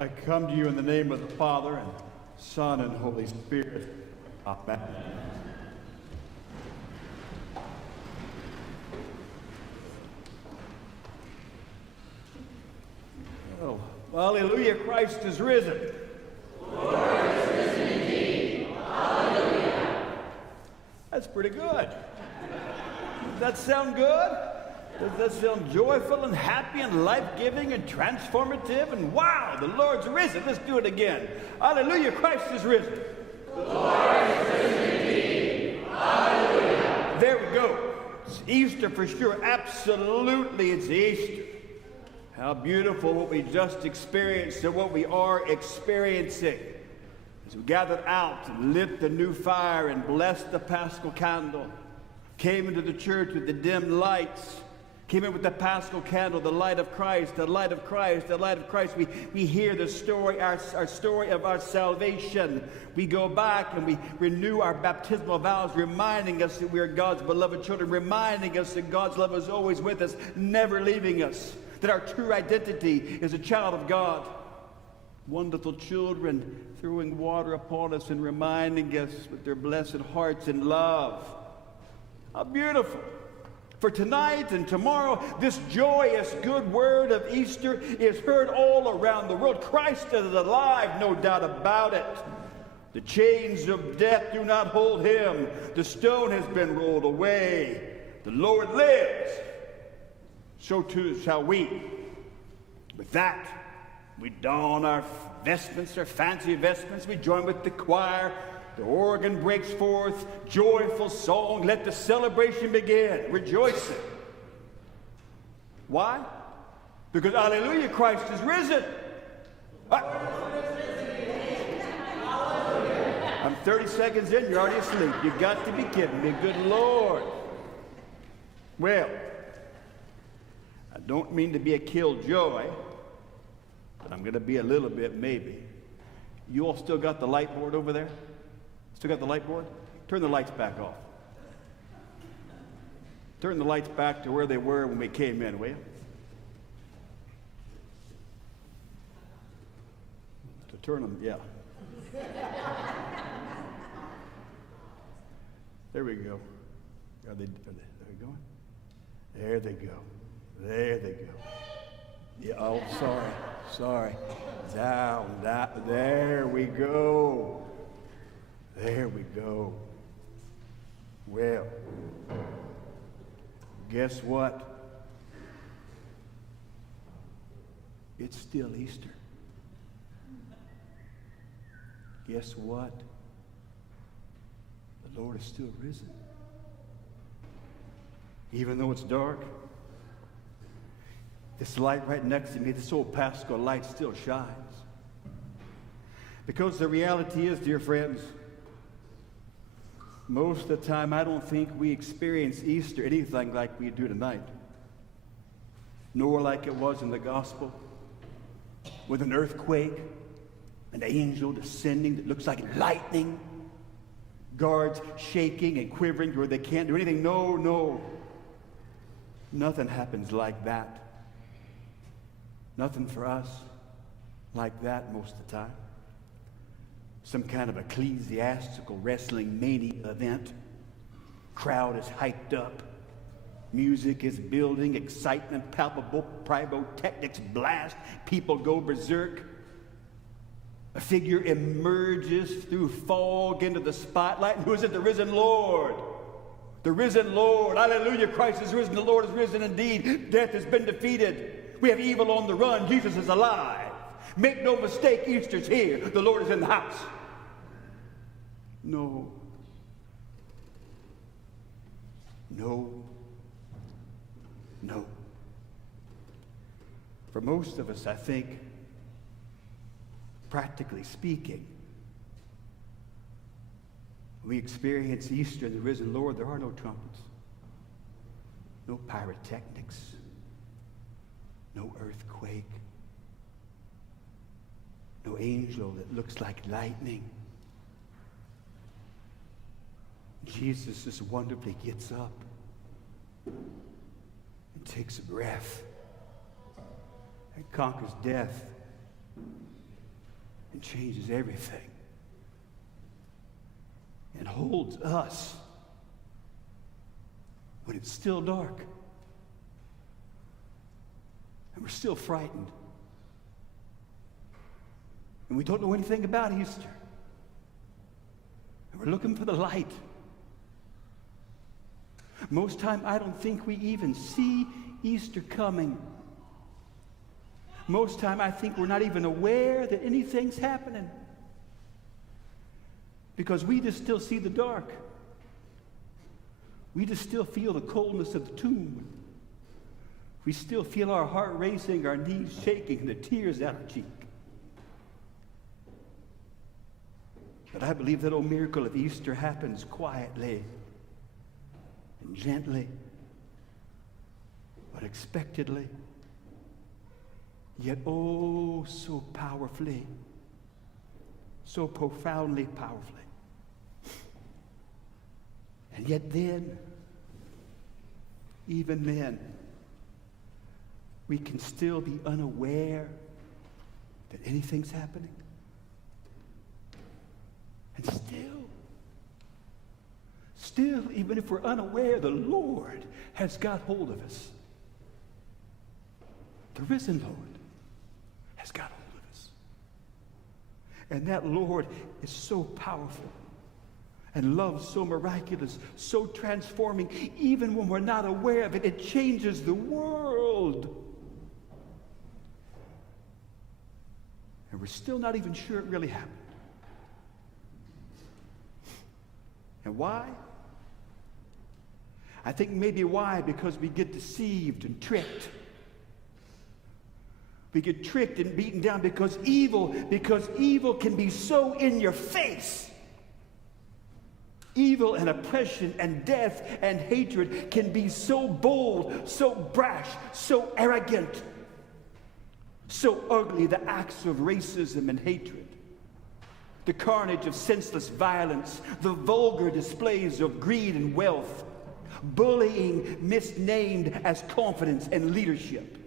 I come to you in the name of the Father, and Son, and Holy Spirit. Amen. Oh, hallelujah, Christ is risen. Lord is risen indeed. Hallelujah. That's pretty good. Does that sound good? Does that sound joyful and happy and life-giving and transformative? And wow, the Lord's risen. Let's do it again. Hallelujah, Christ is risen. The Lord is risen indeed. Hallelujah. There we go. It's Easter for sure. Absolutely, it's Easter. How beautiful what we just experienced and what we are experiencing. As we gathered out and lit the new fire and blessed the Paschal candle, came into the church with the dim lights, came in with the Paschal candle, the light of Christ, the light of Christ, the light of Christ. We hear the story, our story of our salvation. We go back and we renew our baptismal vows, reminding us that we are God's beloved children, reminding us that God's love is always with us, never leaving us, that our true identity is a child of God. Wonderful children throwing water upon us and reminding us with their blessed hearts in love. How beautiful. For tonight and tomorrow, this joyous good word of Easter is heard all around the world. Christ is alive, no doubt about it. The chains of death do not hold him. The stone has been rolled away. The Lord lives. So too shall we. With that, we don our vestments, our fancy vestments. We join with the choir. The organ breaks forth, joyful song. Let the celebration begin, rejoicing. Why? Because, hallelujah, Christ is risen. I'm 30 seconds in, you're already asleep. You got to be kidding me, good Lord. Well, I don't mean to be a killjoy, but I'm going to be a little bit maybe. You all still got the light board over there? Still got the light board? Turn the lights back off. Turn the lights back to where they were when we came in, will you? To turn them, yeah. There we go. Are they going? There they go. There they go. Yeah, oh, sorry. Down, there we go. There we go. Well, guess what? It's still Easter. Guess what? The Lord is still risen. Even though it's dark, this light right next to me, this old Paschal light still shines. Because the reality is, dear friends, most of the time, I don't think we experience Easter anything like we do tonight, nor like it was in the gospel, with an earthquake, an angel descending that looks like lightning, guards shaking and quivering where they can't do anything. No. Nothing happens like that. Nothing for us like that most of the time. Some kind of ecclesiastical wrestling mania event. Crowd is hyped up. Music is building. Excitement palpable. Pyrotechnics blast. People go berserk. A figure emerges through fog into the spotlight. Who is it? The risen Lord. The risen Lord. Hallelujah. Christ is risen. The Lord is risen indeed. Death has been defeated. We have evil on the run. Jesus is alive. Make no mistake, Easter's here. The Lord is in the house. No. For most of us, I think, practically speaking, we experience Easter and the risen Lord. There are no trumpets, no pyrotechnics, no earthquake, no angel that looks like lightning. Jesus just wonderfully gets up and takes a breath and conquers death and changes everything and holds us when it's still dark and we're still frightened and we don't know anything about Easter and we're looking for the light. Most time I don't think we even see Easter coming. Most time I think we're not even aware that anything's happening because we just still see the dark. We just still feel the coldness of the tomb. We still feel our heart racing, our knees shaking, and the tears down our cheek. But I believe that old miracle of Easter happens quietly and gently, but expectedly, yet oh so powerfully, so profoundly powerfully. And yet then, even then, we can still be unaware that anything's happening. And still, even if we're unaware, the Lord has got hold of us. The risen Lord has got hold of us. And that Lord is so powerful and love so miraculous, so transforming, even when we're not aware of it, it changes the world. And we're still not even sure it really happened. And why? I think maybe why? Because we get deceived and tricked. We get tricked and beaten down because evil can be so in your face. Evil and oppression and death and hatred can be so bold, so brash, so arrogant, so ugly. The acts of racism and hatred, the carnage of senseless violence, the vulgar displays of greed and wealth, bullying misnamed as confidence and leadership,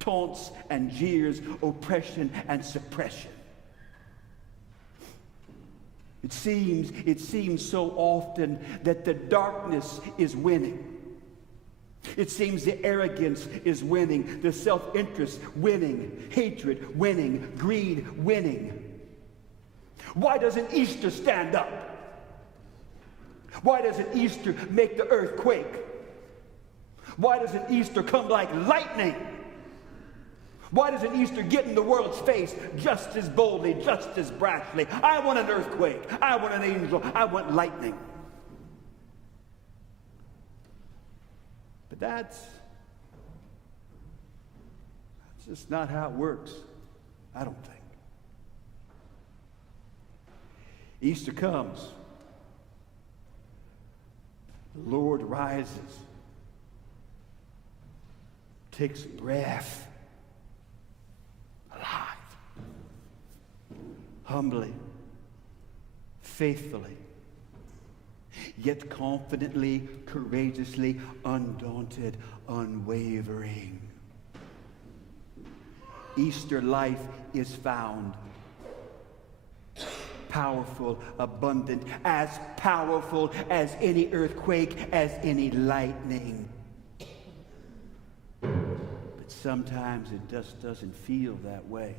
taunts and jeers, oppression and suppression. It seems so often that the darkness is winning. It seems the arrogance is winning, the self-interest winning, hatred winning, greed winning. Why doesn't Easter stand up? Why doesn't Easter make the earth quake? Why doesn't Easter come like lightning? Why doesn't Easter get in the world's face just as boldly, just as brashly? I want an earthquake. I want an angel. I want lightning. But that's just not how it works, I don't think. Easter comes. The Lord rises, takes breath, alive, humbly, faithfully, yet confidently, courageously, undaunted, unwavering. Easter life is found powerful, abundant, as powerful as any earthquake, as any lightning. But sometimes it just doesn't feel that way.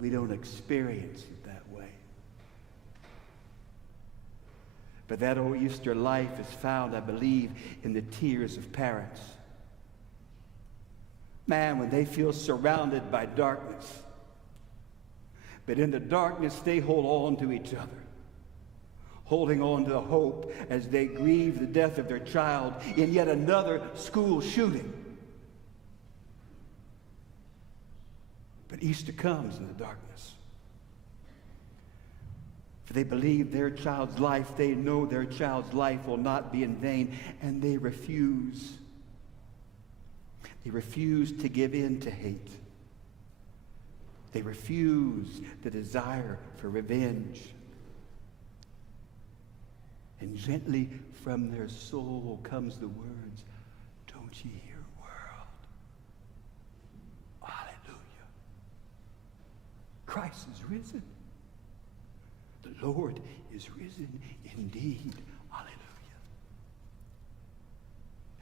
We don't experience it that way. But that old Easter life is found, I believe, in the tears of parents. Man, when they feel surrounded by darkness, but in the darkness they hold on to each other, holding on to hope as they grieve the death of their child in yet another school shooting. But Easter comes in the darkness. For they believe their child's life, they know their child's life will not be in vain, and they refuse. They refuse to give in to hate. They refuse the desire for revenge. And gently from their soul comes the words, "Don't ye hear, world? Hallelujah. Christ is risen. The Lord is risen indeed. Hallelujah.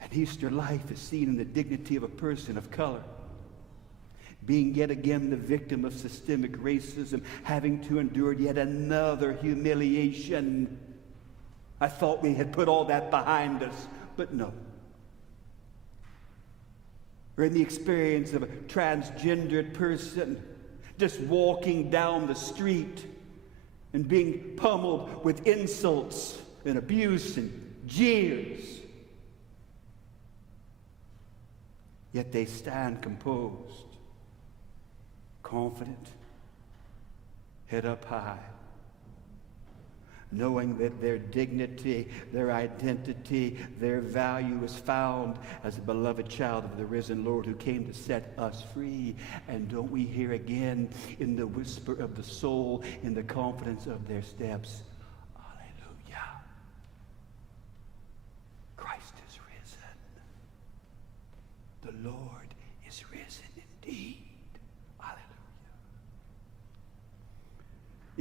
And Easter life is seen in the dignity of a person of color, being yet again the victim of systemic racism, having to endure yet another humiliation. I thought we had put all that behind us, but no. Or in the experience of a transgendered person just walking down the street and being pummeled with insults and abuse and jeers. Yet they stand composed, confident, head up high, knowing that their dignity, their identity, their value is found as a beloved child of the risen Lord who came to set us free. And don't we hear again in the whisper of the soul, in the confidence of their steps, hallelujah, Christ is risen. The Lord is risen indeed.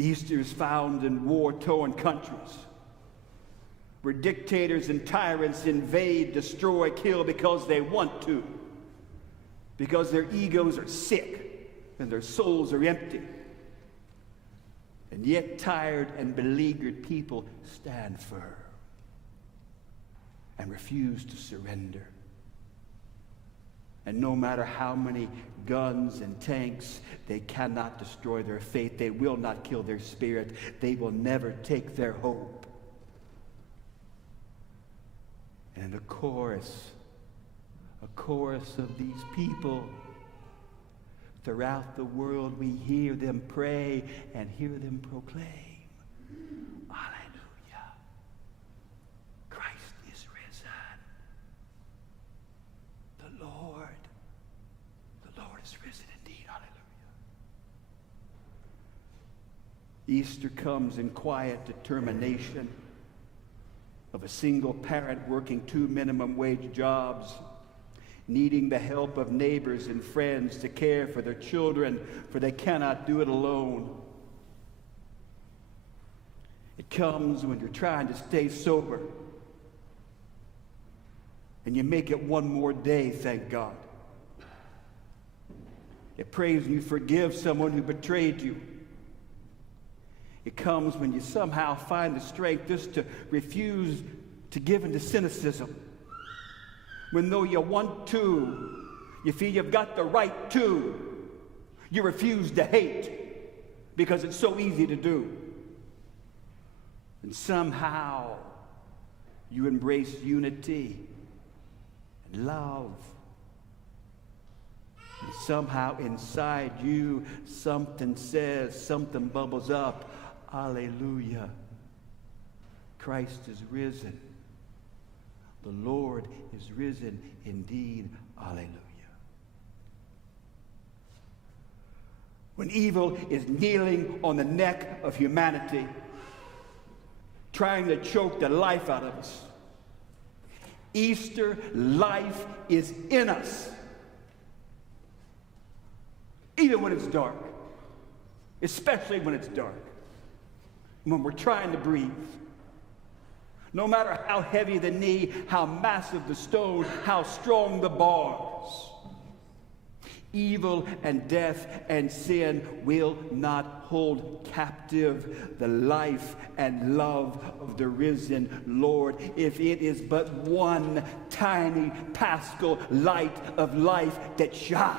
Easter is found in war-torn countries where dictators and tyrants invade, destroy, kill because they want to, because their egos are sick and their souls are empty. And yet tired and beleaguered people stand firm and refuse to surrender. And no matter how many guns and tanks, they cannot destroy their faith. They will not kill their spirit. They will never take their hope. And a chorus of these people, throughout the world we hear them pray and hear them proclaim, hallelujah, Christ is risen. The Lord is risen indeed. Hallelujah. Easter comes in quiet determination of a single parent working 2 minimum wage jobs, needing the help of neighbors and friends to care for their children, for they cannot do it alone. It comes when you're trying to stay sober and you make it one more day, thank God. It prays when you forgive someone who betrayed you. It comes when you somehow find the strength just to refuse to give into cynicism. When though you want to, you feel you've got the right to, you refuse to hate because it's so easy to do. And somehow you embrace unity and love. And somehow inside you, something says, something bubbles up. Hallelujah. Christ is risen. The Lord is risen indeed. Hallelujah. When evil is kneeling on the neck of humanity, trying to choke the life out of us, Easter life is in us. Even when it's dark, especially when it's dark, when we're trying to breathe. No matter how heavy the knee, how massive the stone, how strong the bars, evil and death and sin will not hold captive the life and love of the risen Lord, if it is but one tiny paschal light of life that shines.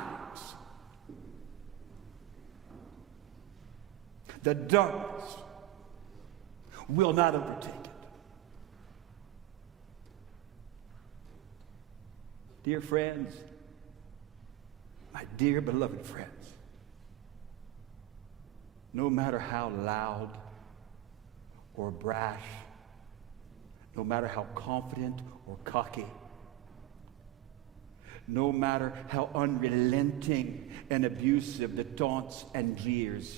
The darkness will not overtake it. Dear friends, my dear beloved friends, no matter how loud or brash, no matter how confident or cocky, no matter how unrelenting and abusive the taunts and jeers,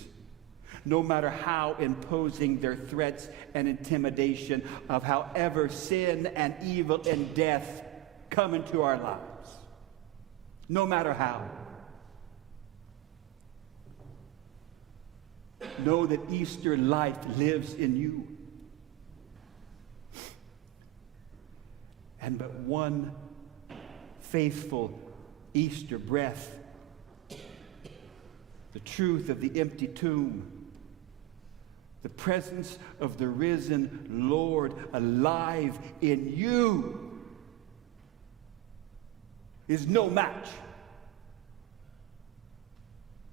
no matter how imposing their threats and intimidation of however sin and evil and death come into our lives, no matter how, Know that Easter life lives in you. And but one faithful Easter breath, the truth of the empty tomb, the presence of the risen Lord alive in you is no match.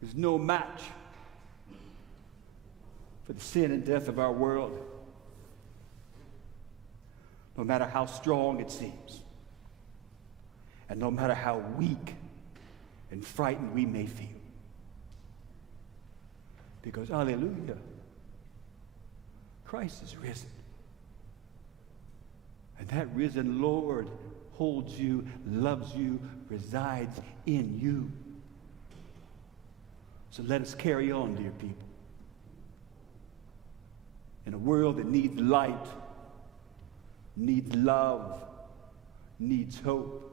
Is no match for the sin and death of our world. No matter how strong it seems, and no matter how weak and frightened we may feel. Because, hallelujah, Christ is risen. And that risen Lord holds you, loves you, resides in you. So let us carry on, dear people. In a world that needs light, needs love, needs hope.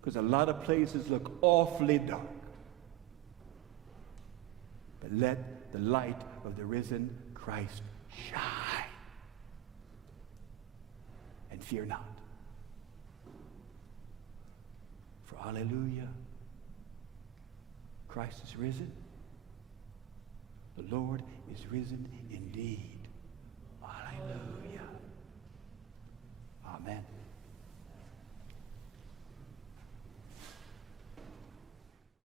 Because a lot of places look awfully dark. But let the light of the risen Christ shine. And fear not. For hallelujah, Christ is risen. The Lord is risen indeed. Hallelujah. Amen.